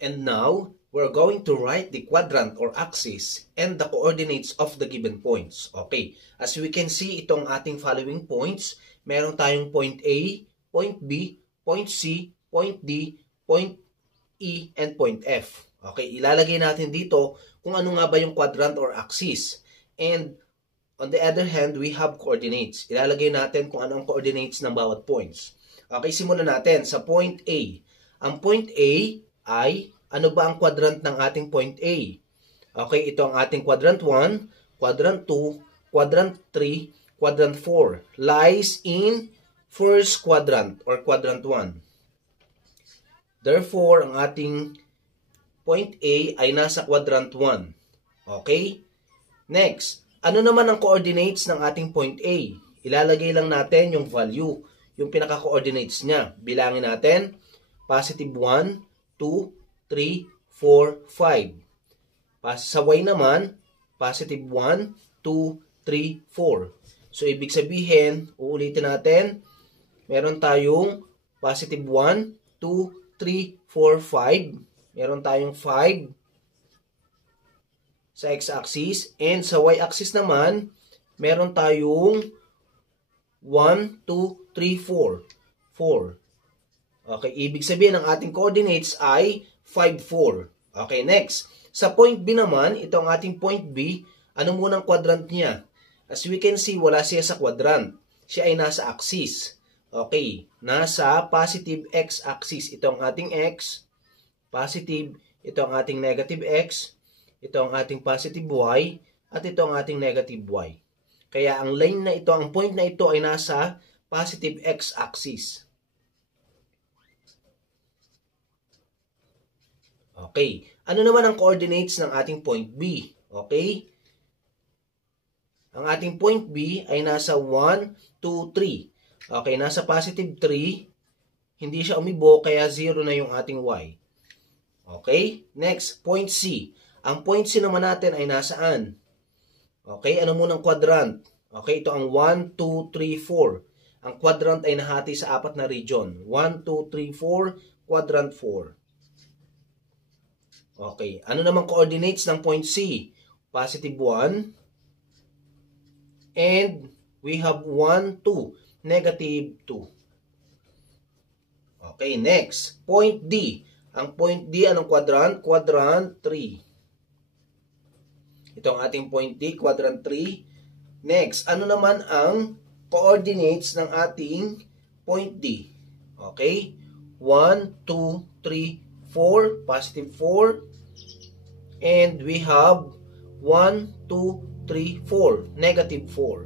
And now, we're going to write the quadrant or axis and the coordinates of the given points. Okay, as we can see, itong ating following points, meron tayong point A, point B, point C, point D, point E, and point F. Okay, ilalagay natin dito kung ano nga ba yung quadrant or axis. And on the other hand, we have coordinates. Ilalagay natin kung ano ang coordinates ng bawat points. Okay, simulan natin sa point A. Ang point A ay, ano ba ang quadrant ng ating point A? Okay, ito ang ating quadrant 1, quadrant 2, quadrant 3, quadrant 4. Lies in first quadrant or quadrant 1. Therefore, ang ating point A ay nasa quadrant 1. Okay? Next, ano naman ang coordinates ng ating point A? Ilalagay lang natin yung value, yung pinaka-coordinates niya. Bilangin natin, positive 1, 2, 3, 4, 5. Sa Y naman, positive 1, 2, 3, 4. So, ibig sabihin, uulitin natin, meron tayong positive 1, 2, 3, 4, 5. Meron tayong 5 sa x-axis. And sa y-axis naman, meron tayong 1, 2, 3, 4. 4. Okay, ibig sabihin ang ating coordinates ay 5, 4. Okay, next. Sa point B naman, ito ang ating point B. Ano munang quadrant niya? As we can see, wala siya sa quadrant. Siya ay nasa axis. Okay, nasa positive x-axis. Ito ang ating x, positive. Ito ang ating negative x. Ito ang ating positive y. At ito ang ating negative y. Kaya ang line na ito, ang point na ito ay nasa positive x-axis. Okay. Ano naman ang coordinates ng ating point B? Okay. Ang ating point B ay nasa 1, 2, 3. Okay. Nasa positive 3. Hindi siya umibo, kaya 0 na yung ating y. Okay. Next, point C. Ang point C naman natin ay nasaan? Okay. Ano munang quadrant? Okay. Ito ang 1, 2, 3, 4. Ang quadrant ay nahati sa 4 na region. 1, 2, 3, 4. Quadrant 4. Okay. Ano namang coordinates ng point C? Positive 1. And we have 1, 2. Negative 2. Okay. Next. Point D. Ang point D, anong quadrant? Quadrant 3. Ito ang ating point D, quadrant 3. Next. Ano naman ang coordinates ng ating point D? Okay. 1, 2, 3, 4. Positive 4. And we have 1, 2, 3, 4. Negative 4.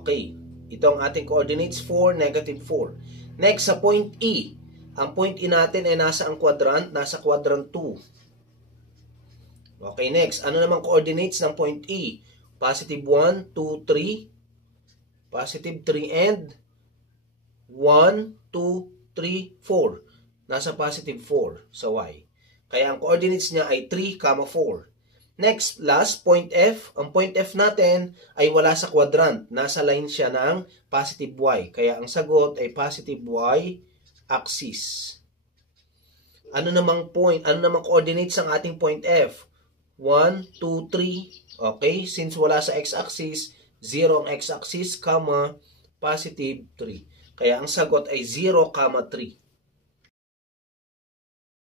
Okay. Ito ang ating coordinates, 4, negative 4. Next, sa point E. Ang point E natin ay nasa ang quadrant? Nasa quadrant 2. Okay, next. Ano namang coordinates ng point E? Positive 1, 2, 3. Positive 3 and 1, 2, 3, 4. Nasa positive 4 sa Y. Kaya ang coordinates niya ay 3, 4. Next, last, point F. Ang point F natin ay wala sa quadrant. Nasa line siya ng positive Y. Kaya ang sagot ay positive Y axis. Ano namang coordinates ng ating point F? 1, 2, 3. Okay, since wala sa x-axis, 0 ang x-axis, positive 3. Kaya ang sagot ay 0, 3.